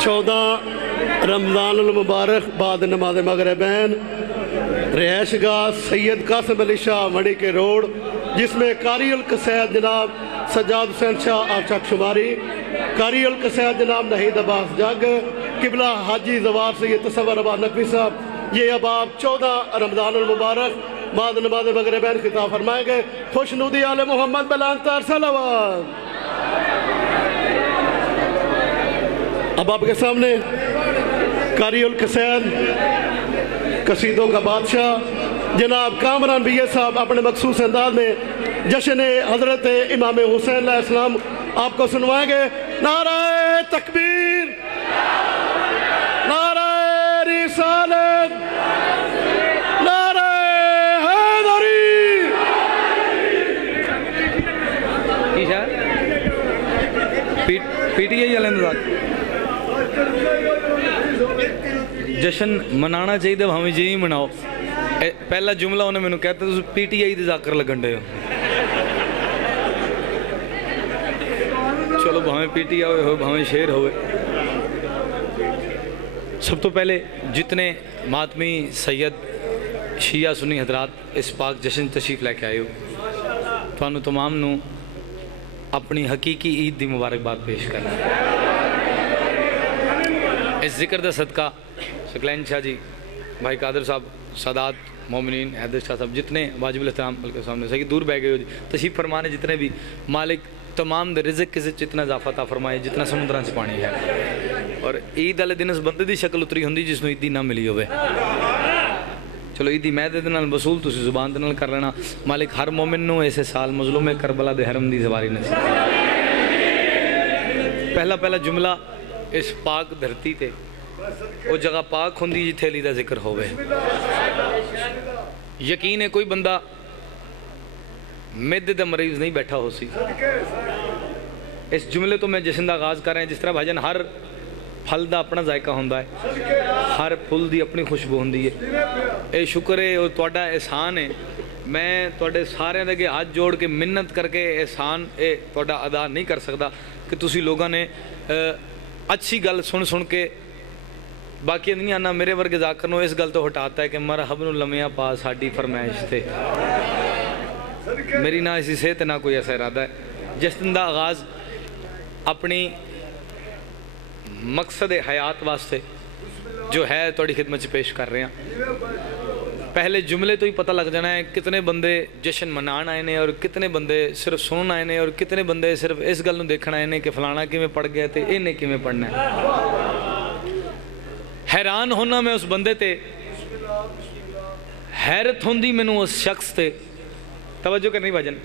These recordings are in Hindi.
14 रमज़ान मुबारक बाद नमाज मगरिबैन रिहाइशगाह सैयद कासिम अली शाह मड़ी के रोड, जिसमें कारी उल कसैद जनाब सज्जाद हुसैन शाह आवचक शुमारी, कारी उल कसैद जनाब नहीद अब्बास जग, किबला हाजी जवार सैयद तसव्वुर अब्बास नकवी साहब, ये अब आप 14 रमज़ान मुबारक बाद नमाज मगरिबैन खिताब फरमाएंगे। खुशनुदी आले मोहम्मद बलांतार सलावत। अब आपके सामने कारी उल कसैद कसीदों का बादशाह जनाब कामरान बिया साहब अपने मखसूस अंदाज में जश्न हजरत इमाम हुसैन अलैहिस्सलाम आपको सुनवाएंगे। नाराए तकबीर, नाराए रिसालत, नाराए हैदरी। पीटीआई वाले जश्न मनाना चाहिए, भावें जी मनाओ। पहला जुमला उन्हें मैंने कहता तुम पीटीआई के जाकर लगन डे हो। चलो भावें पीटीआई हो भावें शेर हो। सब तो पहले जितने मातमी सैयद शिया सुन्नी हजरात इस पाक जश्न तशरीफ लैके आए हो, थानू तमाम नू अपनी हकीकी ईद की मुबारकबाद पेश करना। इस जिक्र का सदका सकलैन शाह जी, भाई कादर साहब, सादात मोमिनीन, हैदर शाह साहब, जितने वाजिबुल इहतराम बल्कि सामने सही दूर बह गए हो जी, तशरीफ फरमाने जितने भी मालिक तमाम दे रिज़्क़ के जितना इजाफा ता फरमाए जितना समुद्रां च पानी है। और ईद वाले दिन उस बंदे की शक्ल उतरी होंगी जिसनों ईदी ना मिली होवे। चलो ईदी मैदे दे नाल वसूल तुसीं जुबान दे नाल कर लेना। मालिक हर मोमिन नूं इस साल मज़लूम करबला दे हरम दी सवारी नसीब। पहला जुमला इस पाक धरती ते वो जगह पाक होंदी जिथे अली दा जिक्र होवे। यकीन है कोई बंदा मैदे दा मरीज नहीं बैठा हो सी। इस जुमले तो मैं जश्न दा आगाज़ कर रहा जिस तरह भाईजान हर फल का अपना जायका होंदा है, हर फुल की अपनी खुशबू होंदी है। ये शुक्र है और तुहाडा एहसान है। मैं तुहाडे सारे अगे हाथ जोड़ के मिन्नत करके एहसान ये तुहाडा अदा नहीं कर सकता कि तुसी लोगों ने अच्छी गल सुन सुन के बाकी नहीं आना मेरे वर्गे जाकर नो इस गल तो हटाता है कि मरहब नूं लम्या पा साडी फरमाइश थे। मेरी ना इसी सेहत ना कोई ऐसा इरादा है। जश्न का आगाज़ अपनी मकसद हयात वास्ते जो है थोड़ी खिदमत पेश कर रहे हैं। पहले जुमले तो ही पता लग जाना है कितने बंदे जश्न मनान आए ने और कितने बंदे सिर्फ सुनन आए ने और कितने बंदे सिर्फ इस गल देखना आए ने कि फलाना किमें पढ़ गया तो इन्हें किमें पढ़ना है। हैरान होना मैं उस बंदे ते, हैरत होंदी मैनू उस शख्स ते। तवज्जो करनी भजन।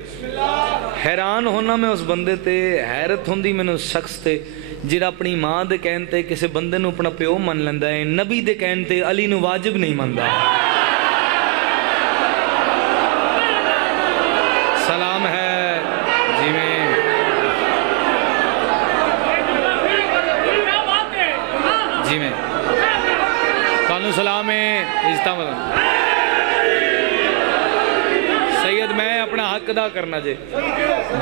हैरान होना मैं उस बंदे ते, हैरत होंदी मैनू उस शख्स ते जिहड़ा अपनी माँ दे कहण ते किसी बंदे नूं अपना प्यो मन लैंदा है, नबी दे कहण ते अली नूं वाजिब नहीं मनदा। सलाम है जिवें जिवें तुहानू सलाम है इज्जत सैयद। मैं अपना हक अदा करना जे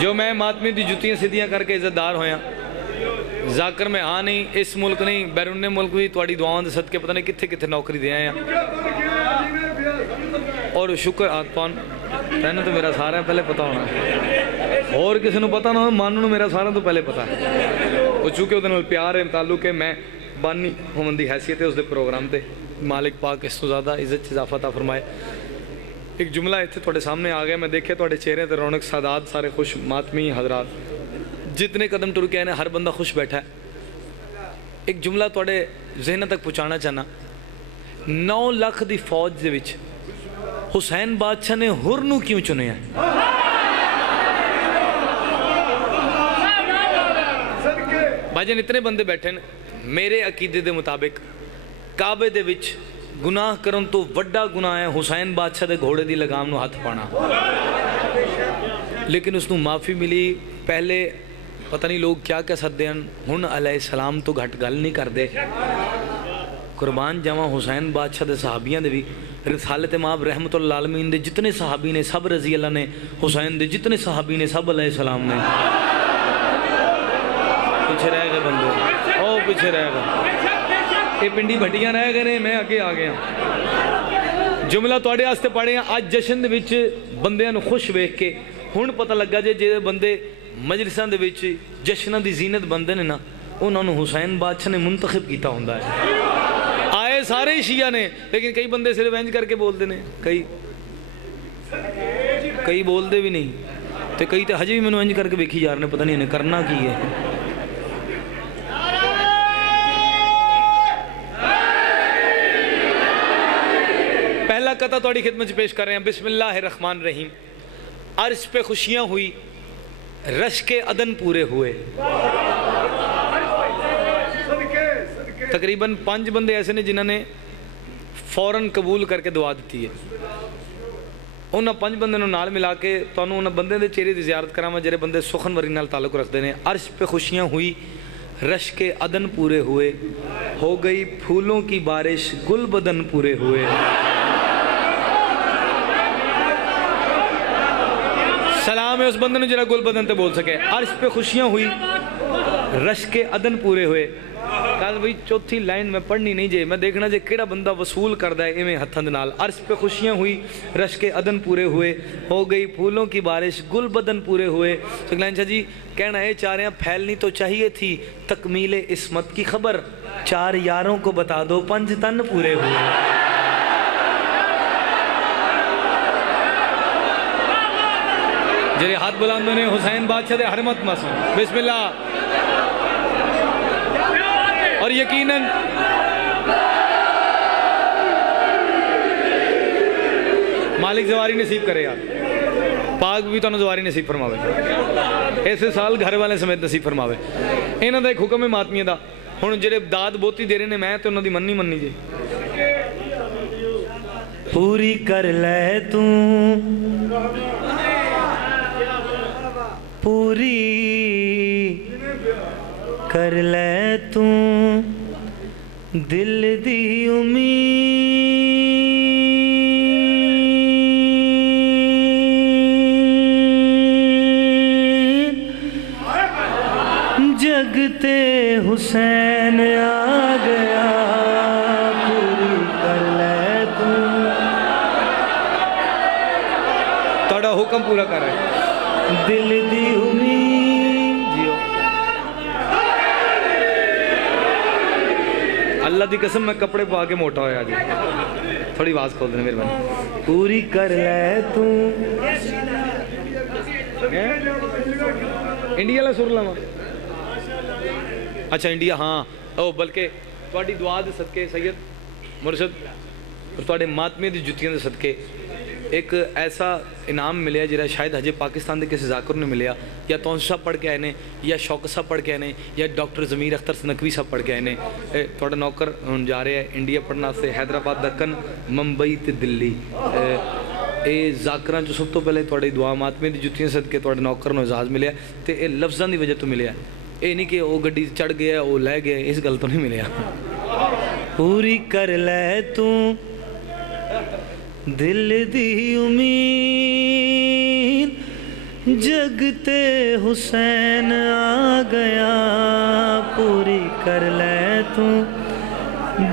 जो मैं मातमी दी जुतियां सीधियां करके इज्जतदार होया। जाकर मैं हाँ नहीं इस मुल्क नहीं बैरूने मुल्क भी तुहाडी दुआओं दे सदके पता नहीं कित्थे कित्थे नौकरी दे आए हैं। और शुक्र तैनू तो मेरा सारा पहले पता होना, और किसी को पता ना हो, मानू मेरा सारा तो पहले पता है। वो चूँकि वो प्यार है ताल्लुक है, मैं बानी होने की हैसियत है उसके प्रोग्राम से। मालिक पाक इस तो ज़्यादा इज्जत इजाफा ता फरमाए। एक जुमला इतने थोड़े सामने आ गया, मैं देखे थोड़े चेहरे पर रौनक, सादात सारे खुश, मातमी हजरात जितने कदम टुर के आए हर बंदा खुश बैठा है। एक जुमला थोड़े जहन तक पहुँचाना चाहना। 9 लाख की फौज के विच हुसैन बादशाह ने हुर नूं क्यों चुनिया? भाजन इतने बंदे बैठे न, मेरे अकीदे के मुताबिक काबे दे विच गुनाह करन तो वड्डा गुनाह है हुसैन बादशाह के घोड़े की लगाम नूं हथ पाना। लेकिन उसनूं माफ़ी मिली। पहले पता नहीं लोग क्या कह सकते हैं, हुण अलैहिस्सलाम तो घट गल नहीं करते। कुर्बान जावा हुसैन बादशाह के सहाबियां दे भी, रिसालत माब रहमतुल आलमीन दे जितने सहाबी ने सब रजी अल्लाह ने, हुसैन दे जितने सहाबी ने सब अलैहिस्सलाम ने। पिछे रह गए बंदे, ओ पिछे रह गए, ये पिंडी भट्टियां रह गए ने, मैं अगे आ गया। जुमला तुहाडे वास्ते पढ़े अज जशन दे विच बंदियां नूं खुश वेख के हुण पता लगा जे जे बंदे मजलिसां दे विच जशनां दी जीनत बनदे ने ना, उन्हां नूं हुसैन बादशाह ने मुंतखब कीता हुंदा है। आए सारे ही शिया ने, लेकिन कई बंदे सिर्फ इंज करके बोलते ने, कई बोलते भी नहीं, तो कई तो हजे भी मैनूं इंज करके वेखी जा रहे, पता नहीं इन्हें करना की है। पहला कथा थोड़ी खिदमत पेश कर रहे हैं। बिस्मिल्लाहिर्रहमानिर्रहीम। अर्श पे खुशियां हुई, रश के अदन पूरे हुए। तकरीबन 5 बंदे ऐसे ने जिन्होंने फौरन कबूल करके दुआ दी है। उन्होंने 5 बंदे नाल मिला के तुहानूं उन्होंने बंदे के चेहरे की जियारत करावां जिहड़े बंदे सुखनवरी नाल ताल्लुक रखते हैं। अर्श पे खुशियां हुई, रश के अदन पूरे हुए, हो गई फूलों की बारिश, गुल बदन पूरे हुए। सलाम है उस बंदे ने जिहड़ा गुल बदन ते बोल सके। अर्श पे खुशियां हुई, रश के अदन पूरे हुए। कल भाई चौथी लाइन में पढ़नी नहीं जे, मैं देखना जे केड़ा बंदा वसूल करदा है इवें हत्थां दे नाल। अर्श पे खुशियां हुई, रश के अदन पूरे हुए, हो गई फूलों की बारिश, गुल बदन पूरे हुए। सुखलाइन शाह जी कहना है चाह रहे हैं फैलनी तो चाहिए थी तकमीले इस्मत की खबर, 4 यारों को बता दो 5 तन पूरे हुए। जेरे हाथ बुलंद ने हुसैन बादशाह दे हरमत मसो बिस्मिल्लाह। और यकीनन मालिक जवारी नसीब करे यार, पाक भी तुहानूं जवारी नसीब फरमावे, इस साल घर वाले समेत नसीब फरमावे। इन्हां दा एक हुक्म है मातमिया दा। हुण जेरे दाद बोती दे रहे ने, मैं तो उन्हां दी मननी जी। पूरी कर ले तू, पूरी कर ले तू दिल दी उम्मीद, जगते हुसैन आ गया, पूरी कर ले तू। तोड़ा हुक्म पूरा कर रहा है, दिल दी उम्मीद जियो। अल्लाह दी कसम मैं कपड़े पा के मोटा होया जी, थोड़ी आवाज खोल देना मेहरबानी। पूरी कर ले तू, इंडिया ला सुर लावा। अच्छा इंडिया, हाँ ओ बल्कि थोड़ी दुआ दे सदके सैयद मुर्शद और थोड़े मातमे दी जुत्तियां दे सदके एक ऐसा इनाम मिले जिहड़ा शायद हजे पाकिस्तान के किसी जाकर ने मिले, या तौंस साहब पढ़ के आए ने, या शौकत साहब पढ़ के आए ने, या डॉक्टर ज़मीर अख्तर नकवी साहब पढ़ के आए ने। थोड़ा नौकर हुण जा रहे हैं इंडिया पढ़ने वास्ते, हैदराबाद दक्कन मुंबई ते दिल्ली। ये जाकरां चो सब तो पहले थोड़ी दुआ मातमे दी जुत्तियां सदके थोड़े नौकर नूं एजाज़ मिले, तो ये लफ्ज़ां की वजह तो मिले। ये नहीं कि वो गड्डी चढ़ गया वो लै गया, इस गल तो नहीं मिले। पूरी कर ले तू दिल दी उम्मीद, जगते हुसैन आ गया, पूरी कर ले तू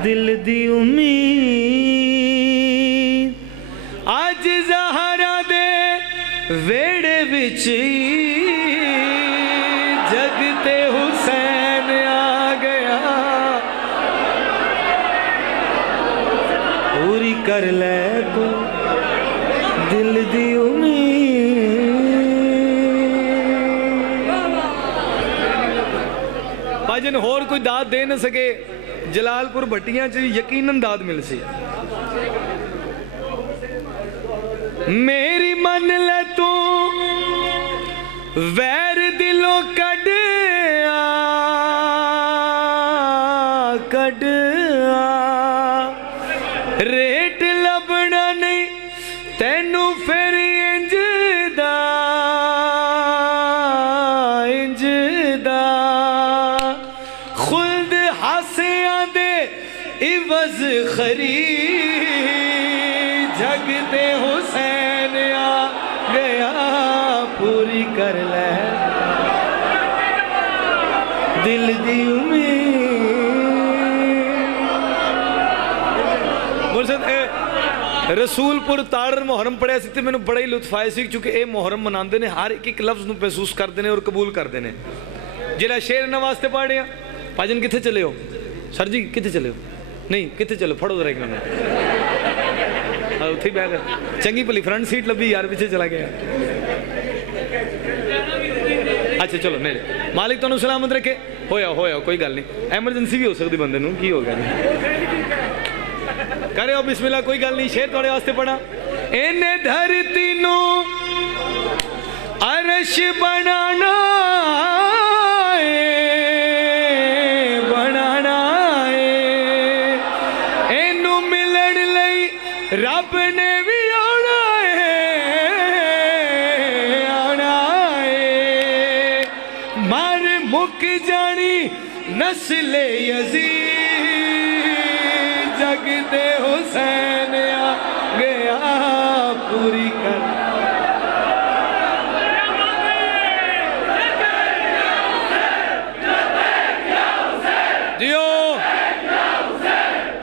दिल दी उम्मीद। आज ज़हरा दे वेड़े विच जगते हुसैन आ गया, पूरी कर ले तू दिल दी उम्मीद। भाजन होर कोई दाद दे न सके, जलालपुर भट्टियां च यकीनन दाद मिल सी। मेरी मन ले तू वैर दिलों कड आ, रेट लभना नहीं तैनू फिर इंजदा खुल्द हासियां दे इवज खरी, जगते हुसैन आ गया, पूरी कर ले दिल दी मुर्शद रसूलपुर ताड़र मुहर्रम पढ़िया सी ते मैनू बड़ा ही लुत्फ आया सी, क्योंकि ये मुहर्रम मनाते हैं, हर एक लफ्ज़ नूं महसूस करते हैं और कबूल करते हैं। जिहड़ा शेर इन्हां वास्ते पढ़िया, भाजन कित्थे चले हो सर जी, कित्थे चले हो, नहीं कित्थे चलो, फड़ो जरा इन्होंने उत्थे बह गए, चंगी भली फ्रंट सीट लभी यार, पीछे चला गया। अच्छा चलो नेड़े, मालिक तुहानू सलामत रखे। होया होया कोई गल नहीं, एमरजेंसी भी हो सकती बंदे नूं, की हो गया करे हो बिस्मिल्लाह, कोई गल नहीं। शेर तुहाडे वास्ते पढ़ा, इन्हें धरती नू अरश बनाना रब ने भी आना है, मर मुक जानी नस्ले यज़ीद, जग दे हुसैन आ गया पूरी कर। दियो